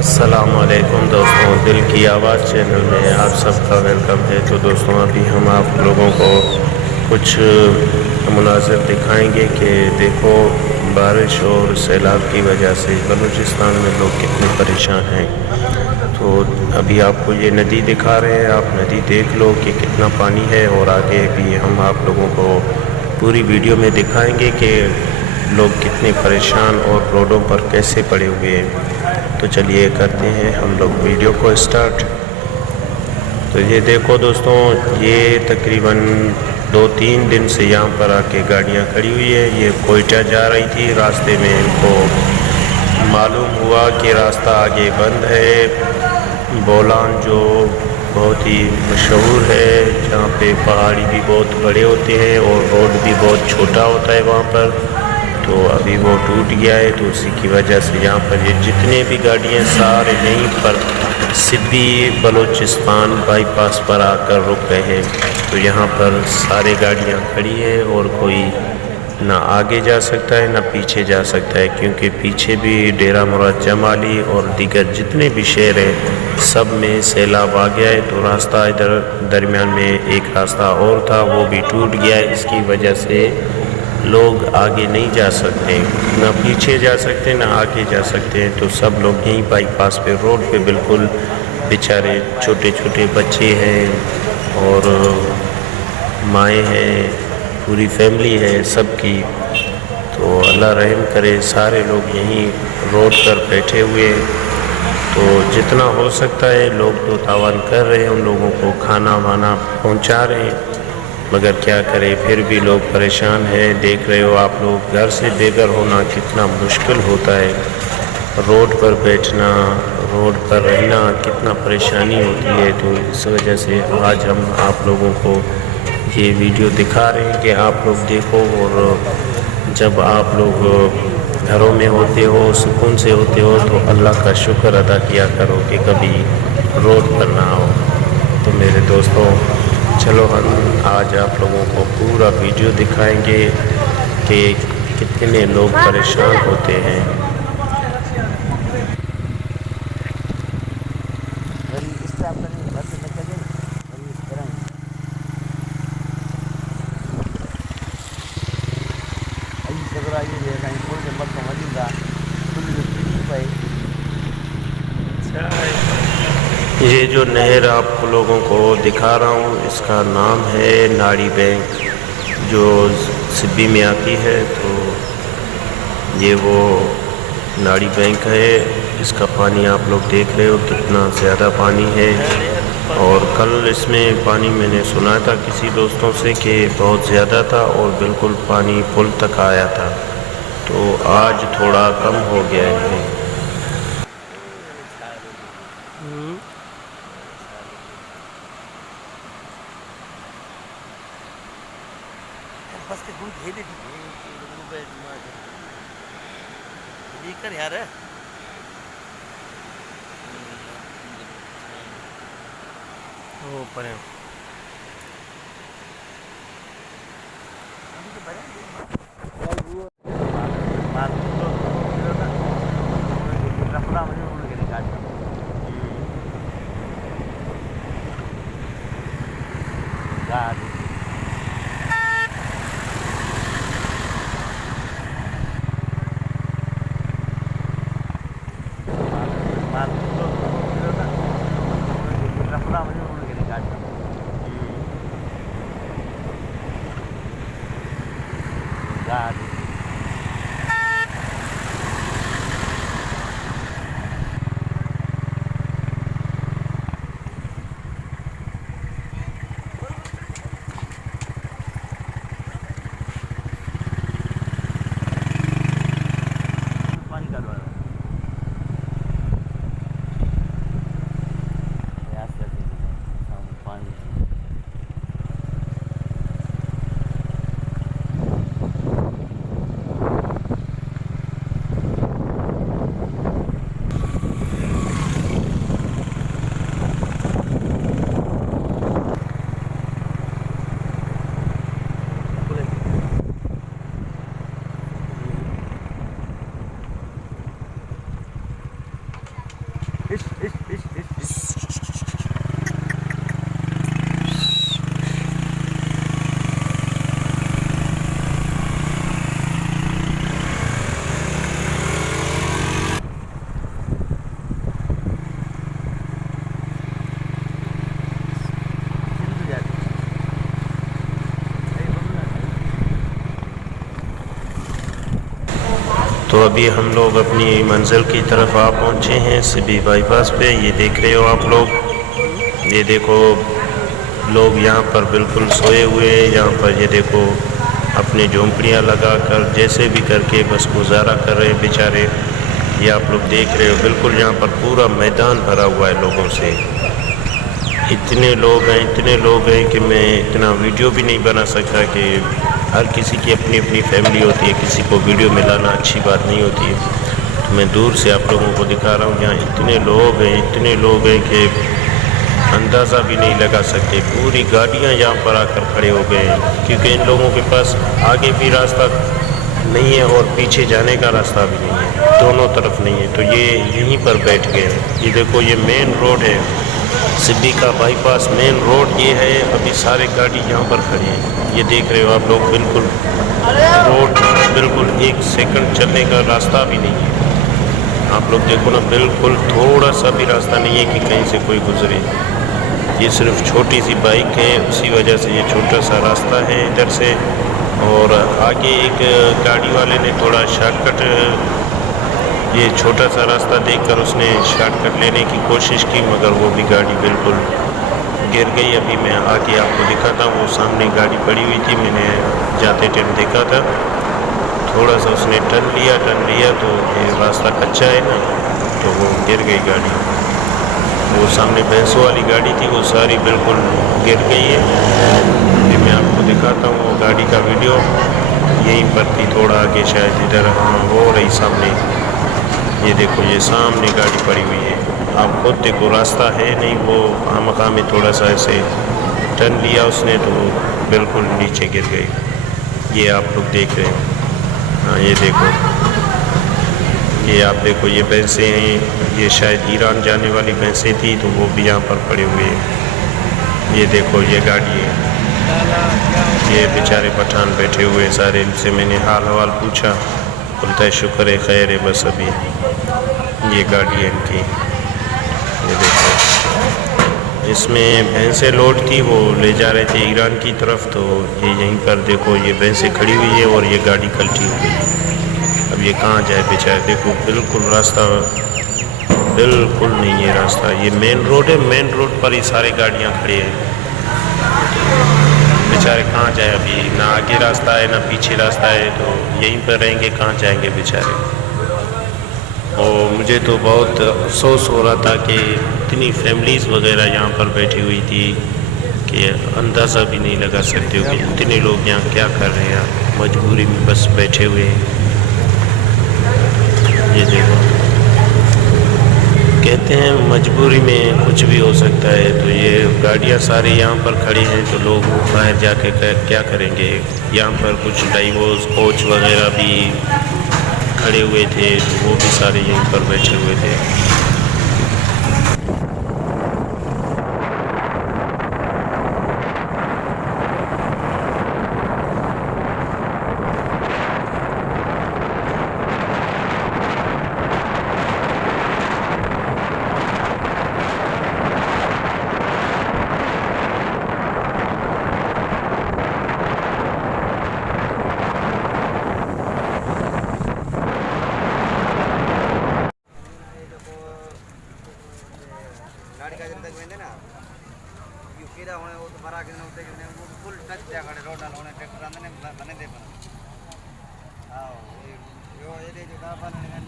अस्सलामुअलैकुम दोस्तों, दिल की आवाज़ चैनल में आप सबका वेलकम है। तो दोस्तों, अभी हम आप लोगों को कुछ मुनाज़िर दिखाएंगे कि देखो बारिश और सैलाब की वजह से बलूचिस्तान में लोग कितने परेशान हैं। तो अभी आपको ये नदी दिखा रहे हैं, आप नदी देख लो कि कितना पानी है, और आगे भी हम आप लोगों को पूरी वीडियो में दिखाएंगे कि लोग कितने परेशान और रोडों पर कैसे पड़े हुए हैं। तो चलिए करते हैं हम लोग वीडियो को स्टार्ट। तो ये देखो दोस्तों, ये तकरीबन 2-3 दिन से यहाँ पर आके गाड़ियाँ खड़ी हुई है। ये कोयटा जा रही थी, रास्ते में इनको मालूम हुआ कि रास्ता आगे बंद है। बोलान जो बहुत ही मशहूर है, जहाँ पे पहाड़ी भी बहुत बड़े होते हैं और रोड भी बहुत छोटा होता है वहाँ पर, तो अभी वो टूट गया है। तो उसी की वजह से यहाँ पर ये जितने भी गाड़ियाँ सारे यहीं पर सिद्धी बलूचिस्तान बाईपास पर आकर रुक गए हैं। तो यहाँ पर सारी गाड़ियाँ खड़ी हैं और कोई ना आगे जा सकता है ना पीछे जा सकता है, क्योंकि पीछे भी डेरा मुराद जमाली और दीगर जितने भी शहर हैं सब में सैलाब आ गया है। तो रास्ता इधर दरमियान में एक रास्ता और था, वो भी टूट गया है। इसकी वजह से लोग आगे नहीं जा सकते, ना पीछे जा सकते ना आगे जा सकते हैं। तो सब लोग यहीं बाईपास पे रोड पे बिल्कुल बेचारे छोटे छोटे बच्चे हैं और माएँ हैं, पूरी फैमिली है सबकी। तो अल्लाह रहम करे, सारे लोग यहीं रोड पर बैठे हुए हैं। तो जितना हो सकता है लोग तो तावन कर रहे हैं, उन लोगों को खाना वाना पहुंचा रहे हैं, मगर क्या करें, फिर भी लोग परेशान हैं। देख रहे हो आप लोग, घर से बेघर होना कितना मुश्किल होता है, रोड पर बैठना, रोड पर रहना कितना परेशानी होती है। तो इस वजह से आज हम आप लोगों को ये वीडियो दिखा रहे हैं कि आप लोग देखो, और जब आप लोग घरों में होते हो, सुकून से होते हो, तो अल्लाह का शुक्र अदा किया करो कि कभी रोड पर ना आओ। तो मेरे दोस्तों, चलो हम आज आप लोगों को पूरा वीडियो दिखाएंगे कि कितने लोग परेशान होते हैं। ये जो नहर आप लोगों को दिखा रहा हूँ, इसका नाम है नाड़ी बैंक, जो सिब्बी में आती है। तो ये वो नाड़ी बैंक है, इसका पानी आप लोग देख रहे हो कितना ज़्यादा पानी है। और कल इसमें पानी मैंने सुना था किसी दोस्तों से कि बहुत ज़्यादा था और बिल्कुल पानी पुल तक आया था। तो आज थोड़ा कम हो गया है। कर यार वो ऊपर है। इश इश इश इश तो अभी हम लोग अपनी मंजिल की तरफ आ पहुँचे हैं सिबी बाईपास पे। ये देख रहे हो आप लोग, ये देखो लोग यहाँ पर बिल्कुल सोए हुए हैं। यहाँ पर ये देखो अपनी झोंपड़ियाँ लगा कर जैसे भी करके बस गुजारा कर रहे हैं बेचारे। ये आप लोग देख रहे हो बिल्कुल यहाँ पर पूरा मैदान भरा हुआ है लोगों से। इतने लोग हैं कि मैं इतना वीडियो भी नहीं बना सकता कि हर किसी की अपनी अपनी फैमिली होती है, किसी को वीडियो में लाना अच्छी बात नहीं होती है। तो मैं दूर से आप लोगों को दिखा रहा हूँ। यहाँ इतने लोग हैं कि अंदाज़ा भी नहीं लगा सकते। पूरी गाड़ियाँ यहाँ पर आकर खड़े हो गए हैं क्योंकि इन लोगों के पास आगे भी रास्ता नहीं है और पीछे जाने का रास्ता भी नहीं है, दोनों तरफ नहीं है। तो ये यहीं पर बैठ गए हैं। ये देखो ये मेन रोड है, सिबी का बाईपास मेन रोड ये है। अभी सारे गाड़ी यहाँ पर खड़ी हैं। ये देख रहे हो आप लोग बिल्कुल रोड बिल्कुल 1 सेकंड चलने का रास्ता भी नहीं है। आप लोग देखो ना, बिल्कुल थोड़ा सा भी रास्ता नहीं है कि कहीं से कोई गुजरे। ये सिर्फ छोटी सी बाइक है, उसी वजह से ये छोटा सा रास्ता है इधर से। और आगे एक गाड़ी वाले ने थोड़ा शॉर्टकट, ये छोटा सा रास्ता देखकर उसने शॉर्टकट लेने की कोशिश की, मगर वो भी गाड़ी बिल्कुल गिर गई। अभी मैं आगे आपको दिखाता हूँ, वो सामने गाड़ी पड़ी हुई थी, मैंने जाते टाइम देखा था। थोड़ा सा उसने टर्न लिया तो ये रास्ता कच्चा है ना, तो वो गिर गई गाड़ी। वो सामने भैंसों वाली गाड़ी थी, वो सारी बिल्कुल गिर गई है। अभी मैं आपको दिखाता हूँ वो गाड़ी का वीडियो, यहीं पर थी थोड़ा आगे शायद, इधर वो रही सामने। ये देखो ये सामने गाड़ी पड़ी हुई है, आप खुद देखो रास्ता है नहीं। वो आमखा में थोड़ा सा ऐसे टर्न लिया उसने तो बिल्कुल नीचे गिर गई। ये आप लोग देख रहे हैं। हाँ ये देखो, ये आप देखो ये भैंसें हैं, ये शायद ईरान जाने वाली भैंसें थी, तो वो भी यहाँ पर पड़े हुए हैं। ये देखो ये गाड़ी है, ये बेचारे पठान बैठे हुए हैं सारे। इनसे मैंने हाल हवाल पूछा, बोलता है शुक्र है खैर है बस। अभी ये गाड़ी है इनकी, ये देखो इसमें भैंसें लोड थी, वो ले जा रहे थे ईरान की तरफ। तो ये यहीं पर देखो ये भैंसें खड़ी हुई है और ये गाड़ी कल्टी हुई है। अब ये कहाँ जाए बेचारे, देखो बिल्कुल रास्ता बिल्कुल नहीं है रास्ता। ये मेन रोड है, मेन रोड पर ही सारी गाड़ियाँ खड़ी हैं। बेचारे कहाँ जाए, अभी ना आगे रास्ता है ना पीछे रास्ता है, तो यहीं पर रहेंगे, कहाँ जाएंगे बेचारे। और मुझे तो बहुत अफसोस हो रहा था कि इतनी फैमिलीज़ वगैरह यहाँ पर बैठी हुई थी कि अंदाज़ा भी नहीं लगा सकते हो कि इतने लोग यहाँ क्या कर रहे हैं, मजबूरी में बस बैठे हुए हैं। ये देखो, कहते हैं मजबूरी में कुछ भी हो सकता है। तो ये गाड़ियाँ सारी यहाँ पर खड़ी हैं, तो लोग बाहर जाके क्या करेंगे। यहाँ पर कुछ डाइवोर्स कोच वगैरह भी खड़े हुए थे, तो वो भी सारे यहीं पर बैठे हुए थे। गाड़ी का जब तक वेंदे ना यूपी दा होने वो तो भरा के उते के वो फुल टच त्या गाड़ी रोड डाल होने ट्रैक्टर आंदे ने बने दे हां यो ये जो दा बने ने